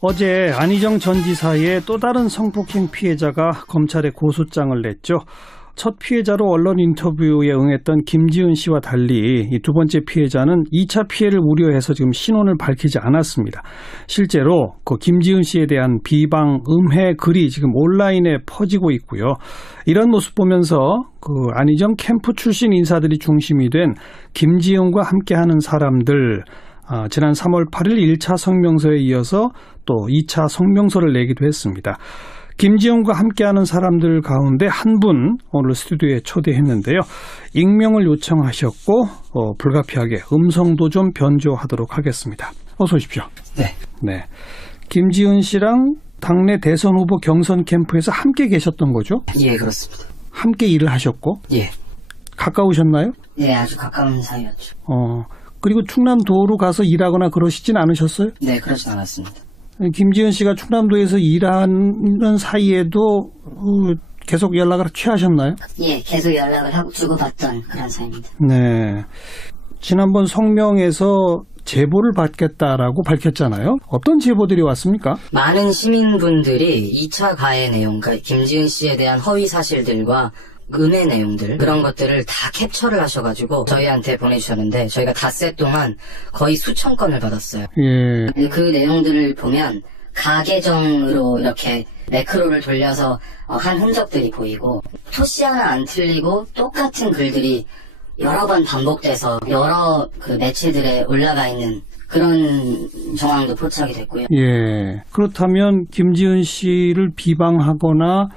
어제 안희정 전 지사의 또 다른 성폭행 피해자가 검찰에 고소장을 냈죠. 첫 피해자로 언론 인터뷰에 응했던 김지은 씨와 달리 이 두 번째 피해자는 2차 피해를 우려해서 지금 신원을 밝히지 않았습니다. 실제로 그 김지은 씨에 대한 비방, 음해 글이 지금 온라인에 퍼지고 있고요. 이런 모습 보면서 그 안희정 캠프 출신 인사들이 중심이 된 김지은과 함께하는 사람들, 지난 3월 8일 1차 성명서에 이어서 또 2차 성명서를 내기도 했습니다. 김지은과 함께하는 사람들 가운데 한 분 오늘 스튜디오에 초대했는데요. 익명을 요청하셨고 불가피하게 음성도 좀 변조하도록 하겠습니다. 어서 오십시오. 네. 김지은 씨랑 당내 대선 후보 경선 캠프에서 함께 계셨던 거죠? 예, 그렇습니다. 함께 일을 하셨고? 예. 가까우셨나요? 네, 아주 가까운 사이였죠. 그리고 충남도로 가서 일하거나 그러시진 않으셨어요? 네, 그러진 않았습니다. 김지은 씨가 충남도에서 일하는 사이에도 계속 연락을 취하셨나요? 예, 계속 연락을 하고 주고받던 그런 사이입니다. 네. 지난번 성명에서 제보를 받겠다라고 밝혔잖아요. 어떤 제보들이 왔습니까? 많은 시민분들이 2차 가해 내용, 그러니까 김지은 씨에 대한 허위 사실들과 음해 내용들, 그런 것들을 다 캡처를 하셔가지고 저희한테 보내주셨는데 저희가 닷새 동안 거의 수천 건을 받았어요. 예. 그 내용들을 보면 가계정으로 이렇게 매크로를 돌려서 한 흔적들이 보이고 토씨 하나 안 틀리고 똑같은 글들이 여러 번 반복돼서 여러 그 매체들에 올라가 있는 그런 정황도 포착이 됐고요. 예. 그렇다면 김지은 씨를 비방하거나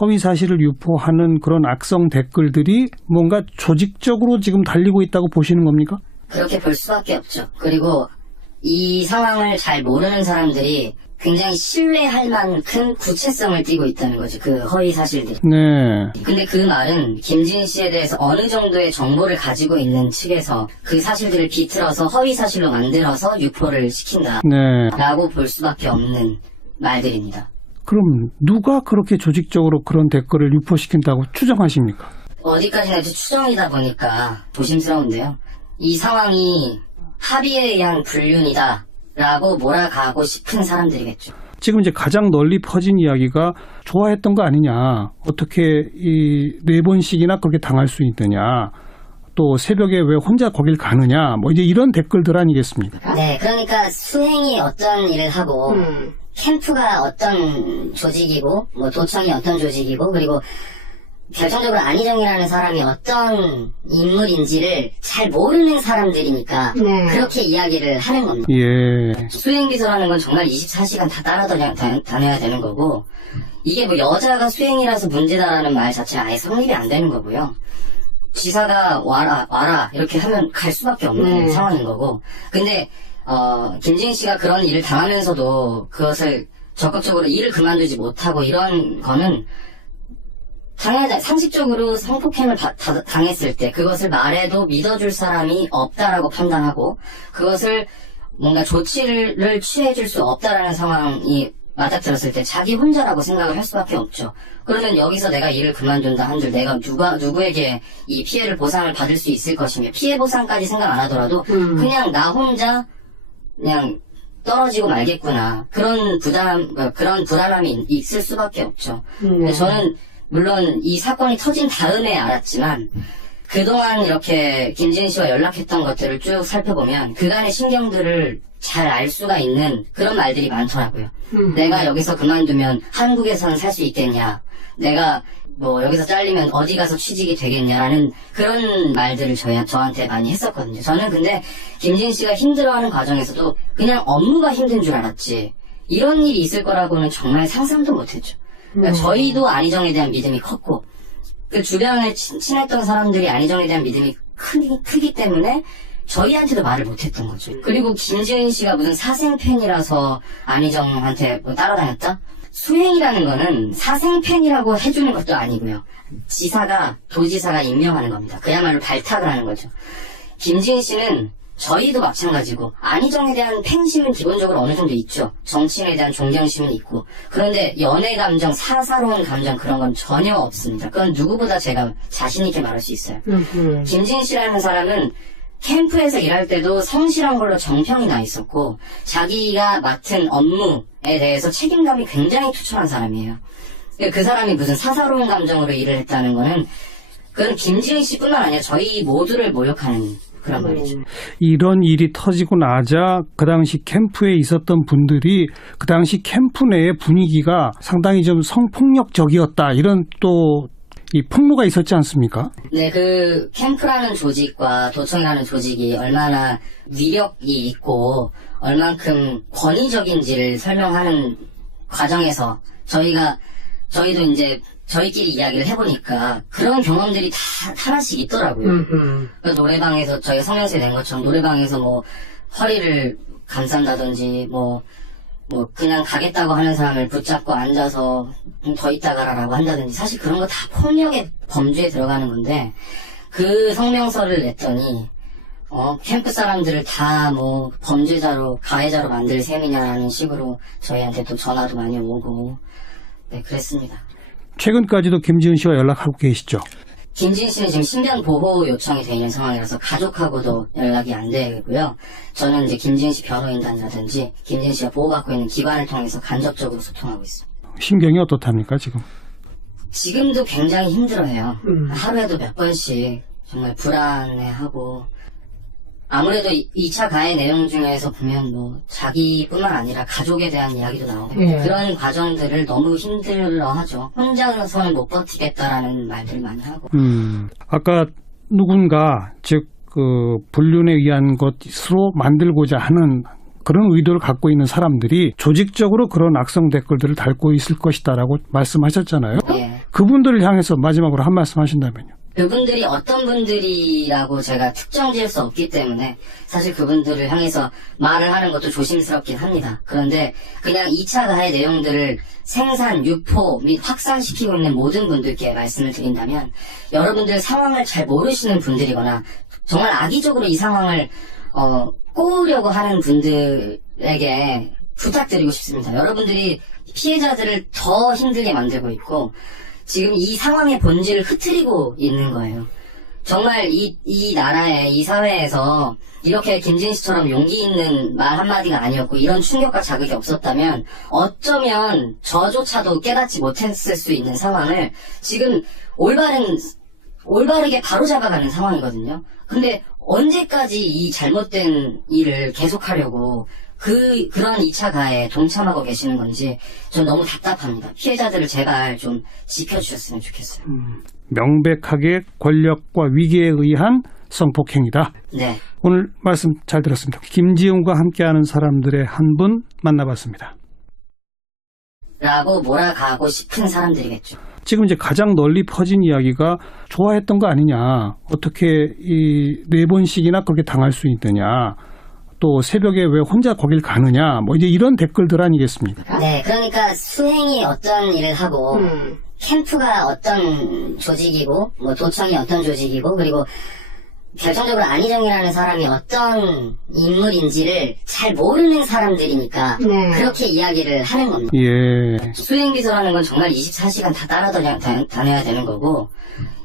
허위 사실을 유포하는 그런 악성 댓글들이 뭔가 조직적으로 지금 달리고 있다고 보시는 겁니까? 그렇게 볼 수밖에 없죠. 그리고 이 상황을 잘 모르는 사람들이 굉장히 신뢰할 만큼 구체성을 띠고 있다는 거죠. 그 허위 사실들이. 네. 근데 그 말은 김지은 씨에 대해서 어느 정도의 정보를 가지고 있는 측에서 그 사실들을 비틀어서 허위 사실로 만들어서 유포를 시킨다. 네. 라고 볼 수밖에 없는 말들입니다. 그럼 누가 그렇게 조직적으로 그런 댓글을 유포시킨다고 추정하십니까? 어디까지나 추정이다 보니까 조심스러운데요. 이 상황이 합의에 의한 불륜이다 라고 몰아가고 싶은 사람들이겠죠. 지금 이제 가장 널리 퍼진 이야기가 좋아했던 거 아니냐. 어떻게 이 4번씩이나 그렇게 당할 수 있느냐. 또 새벽에 왜 혼자 거길 가느냐. 뭐 이제 이런 댓글들 아니겠습니까? 네, 그러니까 수행이 어떤 일을 하고 캠프가 어떤 조직이고 뭐 도청이 어떤 조직이고 그리고 결정적으로 안희정이라는 사람이 어떤 인물인지를 잘 모르는 사람들이니까 그렇게 이야기를 하는 겁니다. 예. 수행비서라는 건 정말 24시간 다 따라다녀야 되는 거고 이게 뭐 여자가 수행이라서 문제다라는 말 자체가 아예 성립이 안 되는 거고요. 지사가 와라 이렇게 하면 갈 수밖에 없는 상황인 거고 근데 김지은 씨가 그런 일을 당하면서도 그것을 적극적으로 일을 그만두지 못하고 이런 거는 당연히 상식적으로 성폭행을 당했을 때 그것을 말해도 믿어줄 사람이 없다라고 판단하고 그것을 뭔가 조치를 취해줄 수 없다라는 상황이 맞닥뜨렸을 때 자기 혼자라고 생각을 할 수밖에 없죠. 그러면 여기서 내가 일을 그만둔다 한들 내가 누구에게 이 피해를 보상을 받을 수 있을 것이며 피해 보상까지 생각 안 하더라도 그냥 나 혼자 그냥 떨어지고 말겠구나. 그런 불안함이 있을 수밖에 없죠. 저는 물론 이 사건이 터진 다음에 알았지만 그동안 이렇게 김지은 씨와 연락했던 것들을 쭉 살펴보면 그간의 신경들을 잘 알 수가 있는 그런 말들이 많더라고요. 내가 여기서 그만두면 한국에서는 살 수 있겠냐. 내가 뭐 여기서 잘리면 어디 가서 취직이 되겠냐라는 그런 말들을 저한테 많이 했었거든요. 저는 근데 김지은 씨가 힘들어하는 과정에서도 그냥 업무가 힘든 줄 알았지 이런 일이 있을 거라고는 정말 상상도 못했죠. 그러니까 저희도 안희정에 대한 믿음이 컸고 그 주변에 친했던 사람들이 안희정에 대한 믿음이 크기 때문에 저희한테도 말을 못했던 거죠. 그리고 김지은 씨가 무슨 사생팬이라서 안희정한테 뭐 따라다녔다? 수행이라는 거는 사생팬이라고 해주는 것도 아니고요. 도지사가 임명하는 겁니다. 그야말로 발탁을 하는 거죠. 김지은 씨는 저희도 마찬가지고 안희정에 대한 팬심은 기본적으로 어느 정도 있죠. 정치인에 대한 존경심은 있고 그런데 연애 감정, 사사로운 감정 그런 건 전혀 없습니다. 그건 누구보다 제가 자신 있게 말할 수 있어요. 김지은 씨라는 사람은 캠프에서 일할 때도 성실한 걸로 정평이 나 있었고 자기가 맡은 업무에 대해서 책임감이 굉장히 투철한 사람이에요. 그 사람이 무슨 사사로운 감정으로 일을 했다는 거는 그건 김지은 씨뿐만 아니라 저희 모두를 모욕하는 그런 말이죠. 이런 일이 터지고 나자 그 당시 캠프에 있었던 분들이 그 당시 캠프 내의 분위기가 상당히 좀 성폭력적이었다 이런 또 이 폭로가 있었지 않습니까? 네, 그 캠프라는 조직과 도청이라는 조직이 얼마나 위력이 있고 얼만큼 권위적인지를 설명하는 과정에서 저희도 이제 저희끼리 이야기를 해보니까 그런 경험들이 다 하나씩 있더라고요. 그래서 노래방에서 저희가 성명서에 낸 것처럼 노래방에서 뭐 허리를 감싼다든지 뭐 그냥 가겠다고 하는 사람을 붙잡고 앉아서 좀 더 있다 가라라고 한다든지 사실 그런 거 다 폭력의 범주에 들어가는 건데 그 성명서를 냈더니 캠프 사람들을 다 뭐 범죄자로 가해자로 만들 셈이냐라는 식으로 저희한테 또 전화도 많이 오고 네 그랬습니다. 최근까지도 김지은 씨와 연락하고 계시죠? 김지은 씨는 지금 신변 보호 요청이 되어 있는 상황이라서 가족하고도 연락이 안 되고요. 저는 이제 김지은 씨 변호인단이라든지 김지은 씨가 보호받고 있는 기관을 통해서 간접적으로 소통하고 있습니다. 심경이 어떻답니까 지금? 지금도 굉장히 힘들어해요. 하루에도 몇 번씩 정말 불안해하고 아무래도 2차 가해 내용 중에서 보면 뭐 자기뿐만 아니라 가족에 대한 이야기도 나오고 그런 과정들을 너무 힘들어하죠. 혼자서는 못 버티겠다라는 말들 많이 하고. 아까 누군가 즉 그 불륜에 의한 것으로 만들고자 하는 그런 의도를 갖고 있는 사람들이 조직적으로 그런 악성 댓글들을 달고 있을 것이다라고 말씀하셨잖아요. 예. 그분들을 향해서 마지막으로 한 말씀 하신다면요. 그분들이 어떤 분들이라고 제가 특정 지을 수 없기 때문에 사실 그분들을 향해서 말을 하는 것도 조심스럽긴 합니다. 그런데 그냥 2차 가해 내용들을 생산, 유포 및 확산시키고 있는 모든 분들께 말씀을 드린다면 여러분들 상황을 잘 모르시는 분들이거나 정말 악의적으로 이 상황을 꼬으려고 하는 분들에게 부탁드리고 싶습니다. 여러분들이 피해자들을 더 힘들게 만들고 있고 지금 이 상황의 본질을 흐트리고 있는 거예요. 정말 이 나라에, 이 사회에서 이렇게 김지은 씨처럼 용기 있는 말 한마디가 아니었고 이런 충격과 자극이 없었다면 어쩌면 저조차도 깨닫지 못했을 수 있는 상황을 지금 올바르게 바로잡아가는 상황이거든요. 근데 언제까지 이 잘못된 일을 계속하려고 그런 2차 가해에 동참하고 계시는 건지 전 너무 답답합니다. 피해자들을 제발 좀 지켜주셨으면 좋겠어요. 명백하게 권력과 위계에 의한 성폭행이다. 네. 오늘 말씀 잘 들었습니다. 김지은과 함께하는 사람들의 한 분 만나봤습니다. 라고 몰아가고 싶은 사람들이겠죠. 지금 이제 가장 널리 퍼진 이야기가 좋아했던 거 아니냐. 어떻게 이 4번씩이나 그렇게 당할 수 있느냐. 또 새벽에 왜 혼자 거길 가느냐. 뭐 이제 이런 댓글들 아니겠습니까? 네. 그러니까 수행이 어떤 일을 하고 캠프가 어떤 조직이고 뭐 도청이 어떤 조직이고 그리고 결정적으로 안희정이라는 사람이 어떤 인물인지를 잘 모르는 사람들이니까 그렇게 이야기를 하는 겁니다. 예. 수행비서라는 건 정말 24시간 다 따라다녀야 되는 거고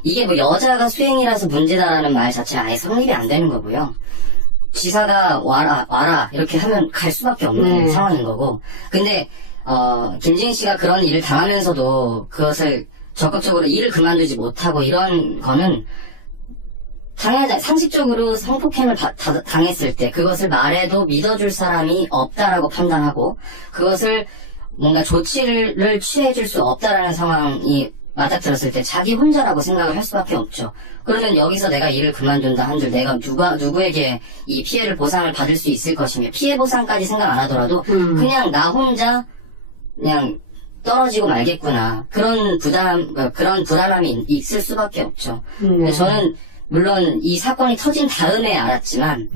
이게 뭐 여자가 수행이라서 문제다라는 말 자체가 아예 성립이 안 되는 거고요. 지사가 와라 이렇게 하면 갈 수밖에 없는 상황인 거고 근데 김지은 씨가 그런 일을 당하면서도 그것을 적극적으로 일을 그만두지 못하고 이런 거는 상식적으로 성폭행을 당했을 때 그것을 말해도 믿어줄 사람이 없다라고 판단하고 그것을 뭔가 조치를 취해줄 수 없다라는 상황이 맞닥뜨렸을 때 자기 혼자라고 생각을 할 수밖에 없죠. 그러면 여기서 내가 일을 그만둔다 한들 내가 누구에게 이 피해를 보상을 받을 수 있을 것이며 피해 보상까지 생각 안 하더라도 그냥 나 혼자 그냥 떨어지고 말겠구나 그런 불안함이 있을 수밖에 없죠. 저는 물론 이 사건이 터진 다음에 알았지만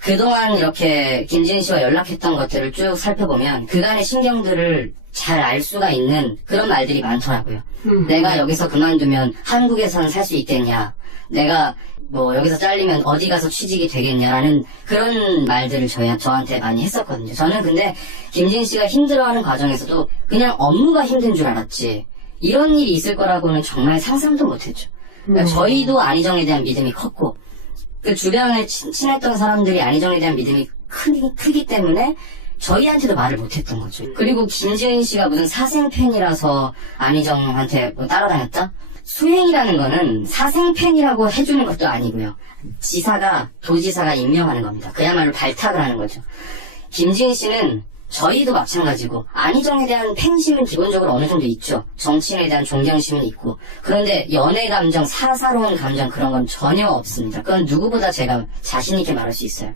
그동안 이렇게 김지은 씨와 연락했던 것들을 쭉 살펴보면 그간의 신경들을 잘 알 수가 있는 그런 말들이 많더라고요. 내가 여기서 그만두면 한국에서는 살 수 있겠냐. 내가 뭐 여기서 잘리면 어디 가서 취직이 되겠냐라는 그런 말들을 저한테 많이 했었거든요. 저는 근데 김지은 씨가 힘들어하는 과정에서도 그냥 업무가 힘든 줄 알았지 이런 일이 있을 거라고는 정말 상상도 못했죠. 그러니까 저희도 안희정에 대한 믿음이 컸고 그 주변에 친했던 사람들이 안희정에 대한 믿음이 크기 때문에 저희한테도 말을 못했던 거죠. 그리고 김지은 씨가 무슨 사생팬이라서 안희정한테 뭐 따라다녔다? 수행이라는 거는 사생팬이라고 해주는 것도 아니고요. 도지사가 임명하는 겁니다. 그야말로 발탁을 하는 거죠. 김지은 씨는 저희도 마찬가지고 안희정에 대한 팬심은 기본적으로 어느 정도 있죠. 정치인에 대한 존경심은 있고. 그런데 연애 감정, 사사로운 감정 그런 건 전혀 없습니다. 그건 누구보다 제가 자신 있게 말할 수 있어요.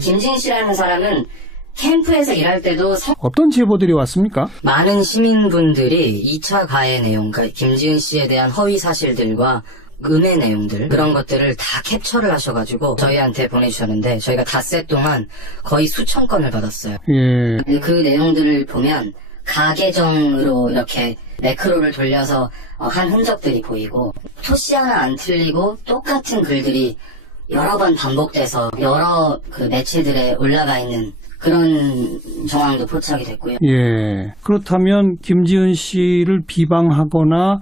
김지은 씨라는 사람은 캠프에서 일할 때도 어떤 제보들이 왔습니까? 많은 시민분들이 2차 가해 내용, 그러니까 김지은 씨에 대한 허위 사실들과 음해 내용들 그런 것들을 다 캡처를 하셔가지고 저희한테 보내주셨는데 저희가 닷새 동안 거의 수천 건을 받았어요. 예. 그 내용들을 보면 가계정으로 이렇게 매크로를 돌려서 한 흔적들이 보이고 토씨 하나 안 틀리고 똑같은 글들이 여러 번 반복돼서 여러 그 매체들에 올라가 있는 그런 정황도 포착이 됐고요. 예. 그렇다면 김지은 씨를 비방하거나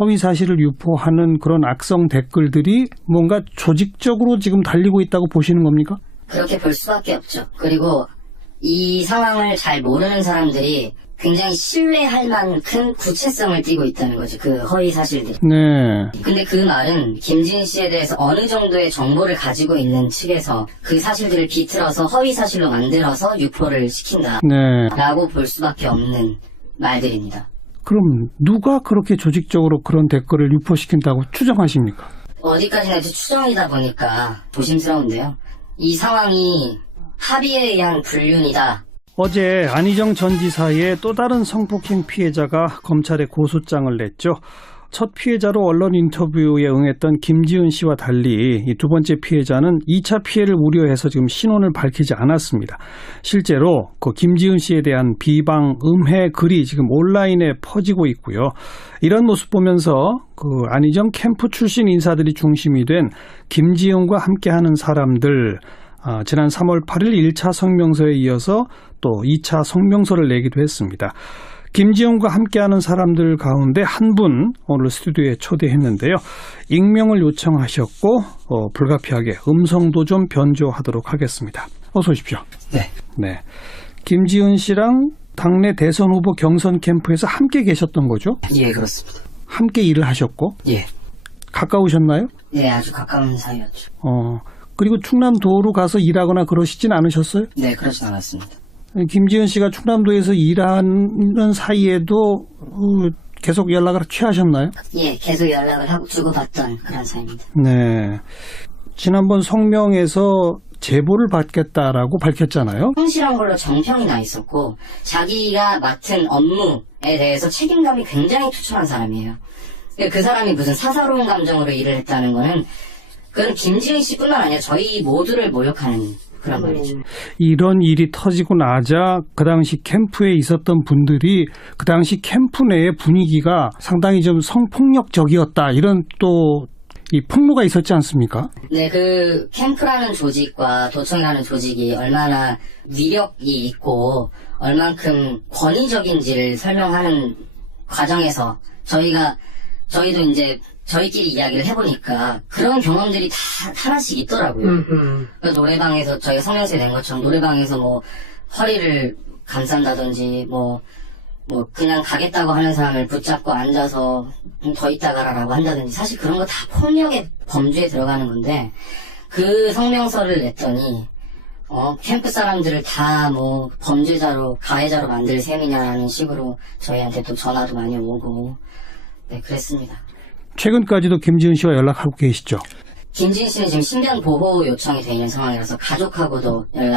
허위 사실을 유포하는 그런 악성 댓글들이 뭔가 조직적으로 지금 달리고 있다고 보시는 겁니까? 그렇게 볼 수밖에 없죠. 그리고 이 상황을 잘 모르는 사람들이 굉장히 신뢰할 만큼 구체성을 띠고 있다는 거죠. 그 허위 사실들이. 네. 근데 그 말은 김지은 씨에 대해서 어느 정도의 정보를 가지고 있는 측에서 그 사실들을 비틀어서 허위 사실로 만들어서 유포를 시킨다. 네. 라고 볼 수밖에 없는 말들입니다. 그럼 누가 그렇게 조직적으로 그런 댓글을 유포시킨다고 추정하십니까? 어디까지나 이제 추정이다 보니까 조심스러운데요. 이 상황이 합의에 의한 불륜이다. 어제 안희정 전 지사의 또 다른 성폭행 피해자가 검찰에 고소장을 냈죠. 첫 피해자로 언론 인터뷰에 응했던 김지은 씨와 달리 이 두 번째 피해자는 2차 피해를 우려해서 지금 신원을 밝히지 않았습니다. 실제로 그 김지은 씨에 대한 비방, 음해 글이 지금 온라인에 퍼지고 있고요. 이런 모습 보면서 그 안희정 캠프 출신 인사들이 중심이 된 김지은과 함께하는 사람들, 지난 3월 8일 1차 성명서에 이어서 또 2차 성명서를 내기도 했습니다. 김지은과 함께하는 사람들 가운데 한 분 오늘 스튜디오에 초대했는데요. 익명을 요청하셨고 불가피하게 음성도 좀 변조하도록 하겠습니다. 어서 오십시오. 네. 김지은 씨랑 당내 대선 후보 경선 캠프에서 함께 계셨던 거죠? 예, 그렇습니다. 함께 일을 하셨고? 예. 가까우셨나요? 네, 아주 가까운 사이였죠. 그리고 충남도로 가서 일하거나 그러시진 않으셨어요? 네, 그러진 않았습니다. 김지은 씨가 충남도에서 일하는 사이에도 계속 연락을 취하셨나요? 예, 계속 연락을 하고 주고받던 그런 사이입니다. 네. 지난번 성명에서 제보를 받겠다라고 밝혔잖아요. 성실한 걸로 정평이 나 있었고 자기가 맡은 업무에 대해서 책임감이 굉장히 투철한 사람이에요. 그 사람이 무슨 사사로운 감정으로 일을 했다는 거는 그건 김지은 씨뿐만 아니라 저희 모두를 모욕하는 그런 말이죠. 이런 일이 터지고 나자 그 당시 캠프에 있었던 분들이 그 당시 캠프 내의 분위기가 상당히 좀 성폭력적이었다 이런 또 이 폭로가 있었지 않습니까? 네, 그 캠프라는 조직과 도청이라는 조직이 얼마나 위력이 있고 얼만큼 권위적인지를 설명하는 과정에서 저희도 이제 저희끼리 이야기를 해보니까 그런 경험들이 다 하나씩 있더라고요. 그래서 노래방에서 저희가 성명서에 낸 것처럼 노래방에서 뭐 허리를 감싼다든지 뭐 그냥 가겠다고 하는 사람을 붙잡고 앉아서 더 있다 가라라고 한다든지 사실 그런 거 다 폭력의 범주에 들어가는 건데 그 성명서를 냈더니 캠프 사람들을 다 뭐 범죄자로 가해자로 만들 셈이냐라는 식으로 저희한테 또 전화도 많이 오고 네 그랬습니다. 최근까지도 김지은 씨와 연락하고 계시죠? 김지은 씨는 지금 신변 보호 요청이 돼 있는 상황이라서 가족하고도 연락